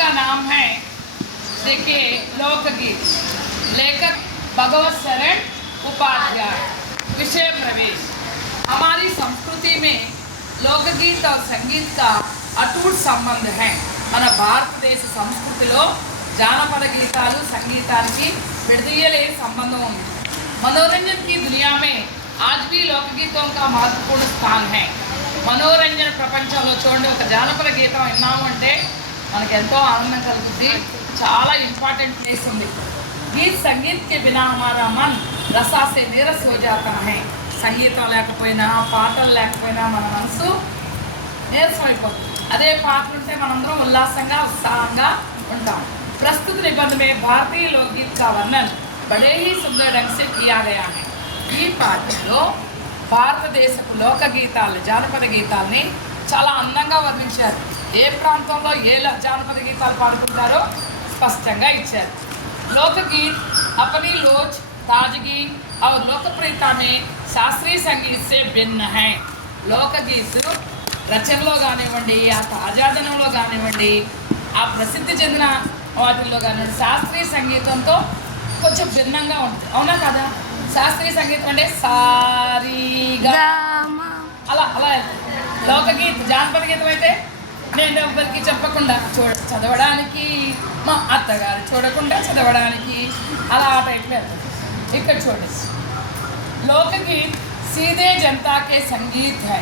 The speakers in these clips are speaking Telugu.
का नाम है, देखिए, लोकगीत। लेखक भगवत शरण उपाध्याय। विषय प्रवेश। हमारी संस्कृति में लोकगीत और संगीत का अटूट संबंध है। మన భారతదేశ సంస్కృతిలో జానపద గీతాలు సంగీతానికి విడదీయలేని సంబంధం ఉంది। मनोरंजन की दुनिया में आज भी लोकगीतों का महत्वपूर्ण स्थान है। మనోరంజన ప్రపంచంలో చూడండి, ఒక జానపద గీతం విన్నాము అంటే మనకు ఎంతో ఆనందం కలుగుతుంది, చాలా ఇంపార్టెంట్ ప్లేస్ ఉంది। गीत संगीत के बिना हमारा मन रसा से नीरस हो जाता है। సంగీతం లేకపోయినా పాటలు లేకపోయినా మన మనసు నీరసం అయిపోతుంది। అదే పాటలు ఉంటే మనందరం ఉల్లాసంగా उत्साहంగా ఉంటాం। प्रस्तुत निबंध में भारतीय लोकगीत का वर्णन बड़े ही सुंदर ढंग से किया गया है। ఈ పాఠంలో భారతదేశపు లోక గీతాలు జానపద గీతాలని చాలా అందంగా వర్ణించారు। ఏ ప్రాంతంలో ఏ జానపద గీతాలు పాడుకుంటారో స్పష్టంగా ఇచ్చారు। लोकगीत अपनी लोच, ताजगी और लोकप्रियता में शास्त्रीय संगीत से भिन्न है। लोकगीत రచనలో కానివ్వండి, ఆ తాజాదనంలో కానివ్వండి, ఆ ప్రసిద్ధి చెందిన వాటిల్లో కానివ్వండి, శాస్త్రీయ సంగీతంతో కొంచెం భిన్నంగా ఉంటుంది, అవునా కదా? శాస్త్రీయ సంగీతం అంటే సారీగా అలా అలా లోకగీత జానపద గీతం అయితే నేను ఎవ్వరికి చెప్పకుండా చదవడానికి, మా అత్తగారు చూడకుండా చదవడానికి, అలా ఆ టైప్లో వెళ్తుంది। ఇక్కడ చూడండి, लोकगीत सीधे जनता के संगीत है।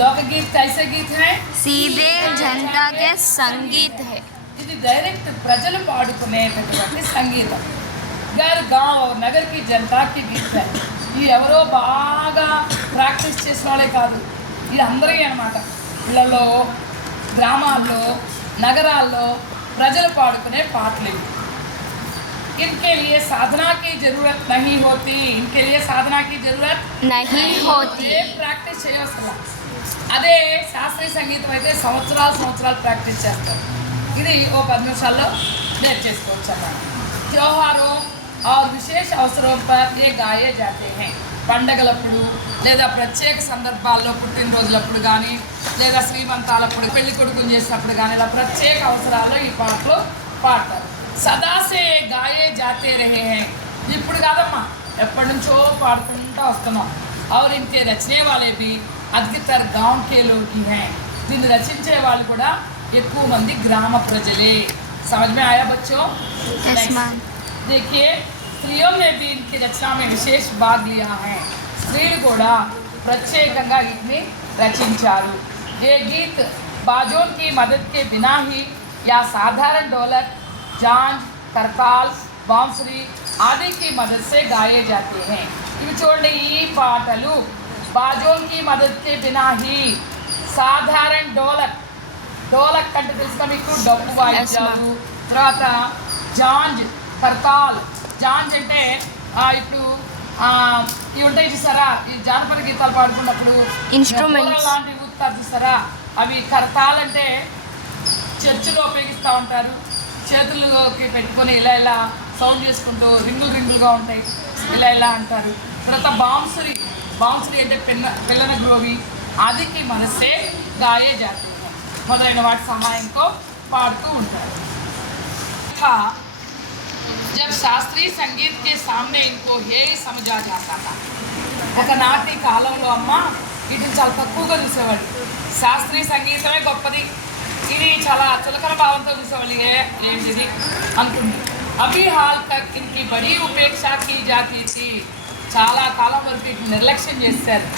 लोकगीत कैसे गीत है? सीधे जनता के संगीत है। ఇది డైరెక్ట్ ప్రజలు పాడుకునేటటువంటి సంగీతం। घर गांव और नगर की जनता की गीत है। ఇది ఎవరో బాగా ప్రాక్టీస్ చేసిన వాళ్ళే కాదు, ఇది అందరికీ అన్నమాట। ఇళ్ళలో, గ్రామాల్లో, నగరాల్లో ప్రజలు పాడుకునే పాటలు ఇవి। इनके लिए साधना की जरूरत नहीं होती। इनके लिए साधना की जरूरत नहीं होती। ప్రాక్టీస్ చేయవసరం। అదే శాస్త్రీయ సంగీతం అయితే సంవత్సరాలు ప్రాక్టీస్ చేస్తారు। ఇది ఓ 10 నిమిషాల్లో నేర్చేసుకోవచ్చు అన్నమాట। त्योहारों और विशेष अवसरों पर ये गाए जाते हैं। పండగలప్పుడు లేదా ప్రత్యేక సందర్భాల్లో, పుట్టినరోజులప్పుడు కానీ, లేదా శ్రీమంతాలప్పుడు, పెళ్లి కొడుకుని చేసినప్పుడు కానీ, ఇలా ప్రత్యేక అవసరాల్లో ఈ పాటలు పాడతారు। సదా సే గాయే జాతే రహే హై। ఇప్పుడు కాదమ్మా, ఎప్పటి నుంచో పాడుకుంటూ వస్తున్నాం। और इनके रचने वाले भी अधिकतर गांव के लोग ही हैं। దీన్ని రచించే వాళ్ళు కూడా ఎక్కువ మంది గ్రామ ప్రజలే। समझ में आया बच्चों? देखिए, स्त्रियों ने भी इनकी रचना में विशेष भाग लिया है। స్త్రీలు కూడా ప్రత్యేకంగా వీటిని రచించారు। ये गीत बाजों की मदद के बिना ही या साधारण ढोलक, झांझ, करताल, बांसुरी आदि की मदद से गाए जाते हैं। ఇవి చూడండి, ఈ పాటలు బాజోं की मदद के बिना ही, సాధారణ డోలక్ అంటే తెలుసుగా మీకు, డబ్బు వాయిద్యాలు, తర్వాత జాంజ్, కర్తాల్। జాంజ్ అంటే ఇప్పుడు ఇవి ఉంటాయి చూసారా, ఈ జానపద గీతాలు పాడుకున్నప్పుడు ఇన్స్ట్రుమెంట్స్ లాంటివి ఊతారు చూసారా, అవి కర్తాల్ అంటే చర్చిలో ఉపయోగిస్తూ ఉంటారు। చేతుల్లోకి పెట్టుకొని ఇలా ఇలా సౌండ్ చేసుకుంటూ రింగులుగా ఉంటాయి, ఇలా ఇలా అంటారు। తర్వాత బాంసురి అంటే పిల్లన గ్రోవి ఆదికి మనసే గాయే జాతి మొదలైన వాటి సహాయంతో పాడుతూ ఉంటారు। जब शास्त्रीय संगीत के सामने इनको यही समझा जाता था। ఒకనాటి కాలంలో అమ్మ వీటిని చాలా తక్కువగా చూసేవాళ్ళు। శాస్త్రీయ సంగీతమే గొప్పది, ఇది చాలా చులకన భావంతో చూసేవాళ్ళు, ఏంటిది అనుకుంది। అభి హాల్ తక్ ఇన్కి బడీ ఉపేక్షా की जाती थी। చాలా కాలం వరకు వీటిని నిర్లక్ష్యం చేశారు।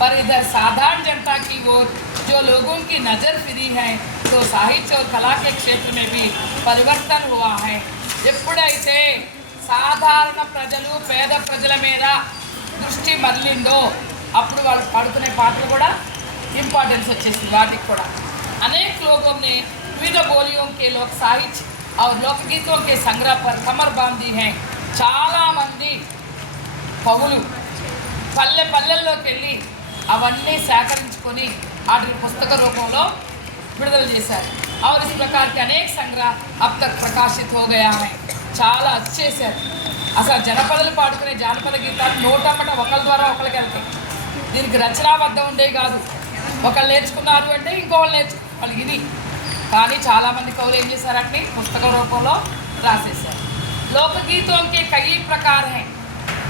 पर इधर साधारण जनता की ओर जो लोगों की नज़र फिरी है, तो साहित्य और कला के क्षेत्र में भी परिवर्तन हुआ है। ఎప్పుడైతే సాధారణ ప్రజలు, పేద ప్రజల మీద దృష్టి మరలిందో అప్పుడు వాళ్ళు పాడుకునే పాటలు కూడా ఇంపార్టెన్స్ వచ్చేసింది వాటికి కూడా। అనేక लोगों ने विविध बोलियों के लोक साहित्य और लोकगीतों के संग्रह पर कमर बांधी है। చాలామంది కవులు పల్లెల్లోకి వెళ్ళి అవన్నీ సేకరించుకొని వాటిని పుస్తక రూపంలో విడుదల చేశారు। और इस प्रकार के अनेक संग्रह अब तक प्रकाशित हो गया है। చాలా వచ్చేసారు। అసలు జనపదలు పాడుకునే జానపద గీతాలు నోటమ్మట ఒకరి ద్వారా ఒకరికి వెళ్తాయి। దీనికి రచనాబద్ధం ఉండే కాదు, ఒకళ్ళు నేర్చుకున్నారు అంటే ఇంకోళ్ళు నేర్చుకోవాలి। ఇది కానీ చాలామంది కవులు ఏం చేశారంటే పుస్తక రూపంలో రాసేశారు. लोकगीतों के कई प्रकार हैं.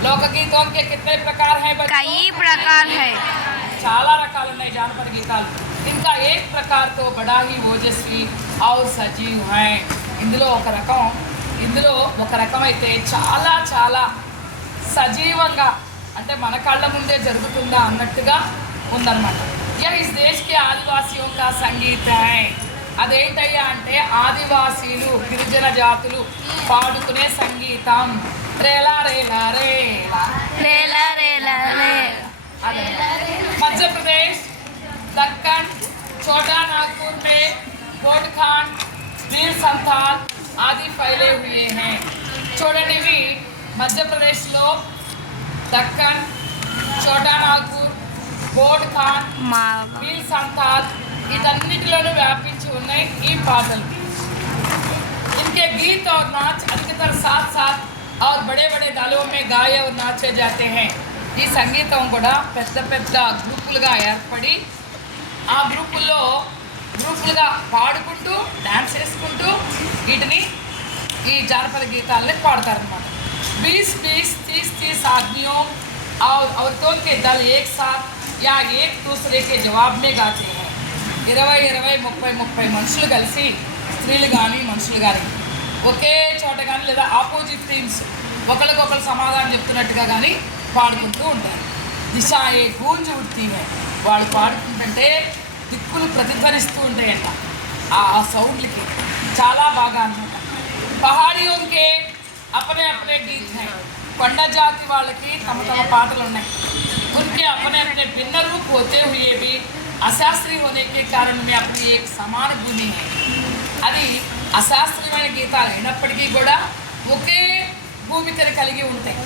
लोकगीतों के कितने प्रकार हैं बच्चों? कई प्रकार है. చాలా రకాలు ఉన్నాయి జానపద గీతాలు. ఇంకా एक प्रकार तो बड़ा ही ओजस्वी और सजीव है. ఇందులో ఒక రకం అయితే చాలా చాలా సజీవంగా అంటే మన కళ్ళ ముందే జరుగుతుందా అన్నట్టుగా ఉందన్నమాట. యह इस देश के आदिवासियों का संगीत है. అదేంటయ్యా అంటే ఆదివాసీలు గిరిజన జాతులు పాడుకునే సంగీతం. రేలా రేలా రేలా रेला रेला रे. मध्य प्रदेश दक्कन छोटा नागपुर में गोडखांड वीर संथाल आदि फैले हुए हैं. చూడండి ఇవి మధ్యప్రదేశ్లో దక్కన్ చోటా నాగపూర్ గోడ్ఖాండ్ मावा. వీర్ సంథాల్ ఇదన్నిటిలోనూ వ్యాపించి ఉన్నాయి ఈ పాటలు. इनके गीत और नाच अधिकतर साथ साथ और बड़े बड़े दलों में गाए और नाचे जाते हैं. ఈ సంగీతం కూడా పెద్ద పెద్ద గ్రూపులుగా ఏర్పడి ఆ గ్రూపులుగా పాడుకుంటూ డాన్స్ చేసుకుంటూ వీటిని ఈ జానపద గీతాలని పాడతారనమాట. 20-20, 30-30 आदमियों और औरतों के दल एक साथ या एक दूसरे के जवाब में गाते हैं. 20-30 మనుషులు కలిసి స్త్రీలు కానీ మనుషులు కానీ ఒకే చోట కానీ లేదా ఆపోజిట్ టీమ్స్ ఒకరికొకరు సమాధానం చెప్తున్నట్టుగా కానీ పాడుకుంటూ ఉంటారు. దిశ ఏ గూంజ్ ఉడ్తీ హై. వాళ్ళు పాడుకుంటుంటే దిక్కులు ప్రతిధ్వనిస్తూ ఉంటాయంట ఆ సౌండ్లకి. చాలా బాగా అన్నమాట. పహాడియోं के अपने अपने गीत हैं. కొండ జాతి వాళ్ళకి తమ తమ పాటలు ఉన్నాయి. उनके अपने अपने भिन्न रूप होते हुए भी అశాస్త్రీయ होने के कारण में अपनी एक समान भूमि है. అది అశాస్త్రీయమైన గీతాలు అయినప్పటికీ కూడా ఒకే భూమికని కలిగి ఉంటాయి,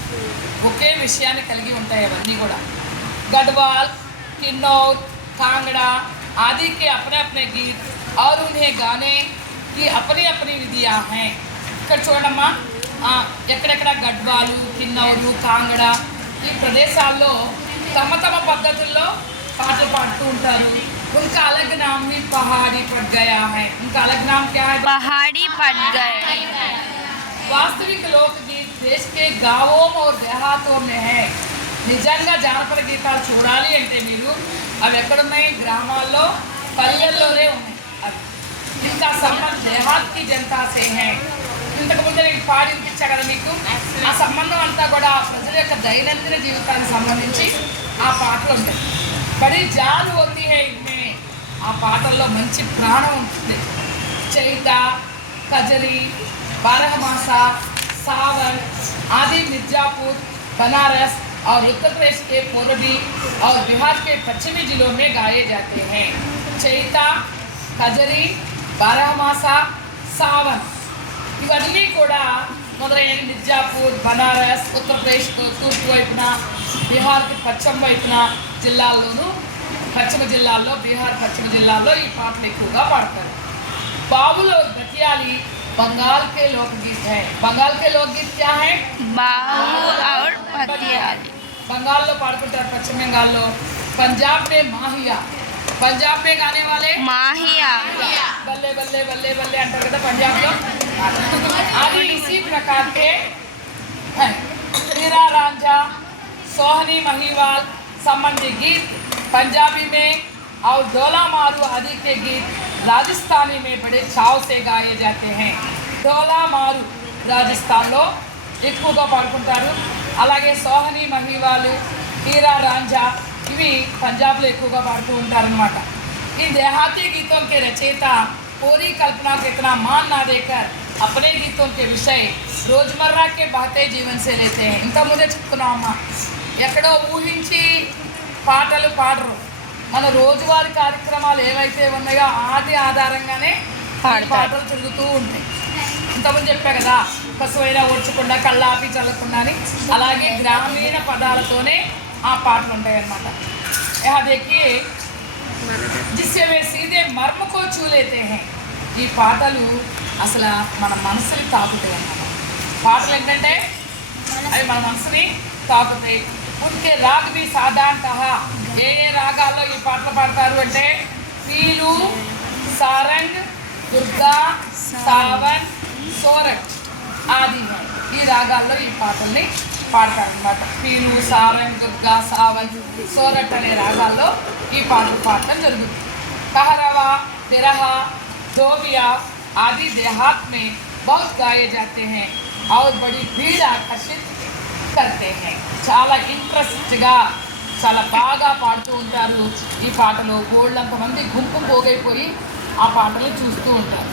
ఒకే విషయాన్ని కలిగి ఉంటాయి అవన్నీ కూడా. गढ़वाल, किन्नौर, कांगड़ा आदि के अपने अपने गीत और उन्हें गाने की अपनी अपनी विधियाँ हैं. ఇక్కడ చూడమ్మా ఎక్కడెక్కడ గడ్వాలు, కిన్నౌరు, కాంగడ ఈ ప్రదేశాల్లో తమ తమ పద్ధతుల్లో పాటలు పాడుతూ ఉంటారు. उनका अलग नाम भी पहाड़ी पड़ गया है. उनका अलग नाम क्या है? पहाड़ी पड़ गए. वास्तविक लोकगीत देश के गांवों और देहातों में है. నిజంగా జానపద గీతాలు చూడాలి అంటే మీరు అవి ఎక్కడున్నాయి? గ్రామాల్లో, పల్లెల్లోనే ఉన్నాయి. అవి ఇంకా సంబంధం దేహాత్కి జనతాసే హై. ఇంతకుముందు నేను పాడి వినిపించా కదా మీకు. ఆ సంబంధం అంతా కూడా ప్రజల యొక్క దైనందిన జీవితానికి సంబంధించి ఆ పాటలు ఉంటాయి. బడి జాలు ఉంది హై ఇన్మే. ఆ పాటల్లో మంచి ప్రాణం ఉంటుంది. చైత, కజరీ, బారహమాస, सावन आदि मिर्जापुर, बनारस और उत्तर प्रदेश के पूर्वी और बिहार के पश्चिमी जिलों में गाए जाते हैं. चैता, कजरी, बारहमासा, सावन ఇవన్నీ కూడా మొదలైన మిర్జాపూర్, బనారస్, ఉత్తరప్రదేశ్ తూర్పు వైపున, బీహార్కి పశ్చిమ వైపున జిల్లాల్లోనూ పశ్చిమ జిల్లాల్లో బీహార్ పశ్చిమ జిల్లాల్లో ఈ పాటలు ఎక్కువగా పాడతారు. बाबुल और गतियाली बंगाल के लोकगीत है. बंगाल के लोकगीत क्या है? बाहुल और भतियाली. बंगाल लो पाड़కుంటారు, पश्चिम बंगाल लो. पंजाब में माहिया. पंजाब में गाने वाले माहिया. बल्ले बल्ले बल्ले बल्ले अंटाరు కదా पंजाब లో. आदि इसी प्रकार के हैं. हीरा रांझा, सोहनी महिवाल संबंधी गीत पंजाबी में और डोला मारू आदि के गीत राजस्थानी में बड़े चाव से गाए जाते हैं. डोला मारू రాజస్థాన్లో ఎక్కువగా పాడుకుంటారు. అలాగే సోహని మహివాలు, హీరా రాంझा ఇవి పంజాబ్లో ఎక్కువగా పాడుతూ ఉంటారనమాట. इन देहाती गीतों के रचयिता पूरी कल्पना को इतना मान ना देकर अपने गीतों के विषय रोजमर्रा के बहते जीवन से लेते हैं. ఇంత ముందే చెప్తున్నామమ్మా, ఎక్కడో ఊహించి పాటలు పాడరు. మన రోజువారీ కార్యక్రమాలు ఏవైతే ఉన్నాయో ఆది ఆధారంగానే పాటలు తిరుగుతూ ఉంటాయి. ఇంతకుముందు చెప్పా కదా, కసువైనా ఓడ్చకుండా కళ్ళాపి చల్లకుండా అని. అలాగే గ్రామీణ పదాలతోనే ఆ పాటలు ఉంటాయి అన్నమాట. देखिए जिससे वे सीधे मर्म को छू लेते हैं. ఈ పాటలు అసలు మన మనసుని తాకుతాయి అన్నమాట. పాటలు ఏంటంటే అవి మన మనసుని తాకుతాయి. उनके राग भी साधारणतः ఏ రాగాల్లో ఈ పాటలు పాడతారు అంటే పీలు, సారంగ్, దుర్గా, సావన్, సోరట్ ఆది ఉన్నాయి. ఈ రాగాల్లో ఈ పాటల్ని పాడతారనమాట. పీలు, సావన్, దుర్గా, సావన్, సోరట్ అనే రాగాల్లో ఈ పాటలు పాడటం జరుగుతుంది. कहरवा, तिरहा, धोबिया आदि देहात में बहुत गाए जाते हैं और बड़ी भीड़ आकर्षित करते हैं. చాలా ఇంట్రెస్ట్గా చాలా బాగా పాడుతూ ఉంటారు. ఈ పాటలో గోళ్ళంతమంది గుంపు పోగైపోయి ఆ పాటలు చూస్తూ ఉంటారు.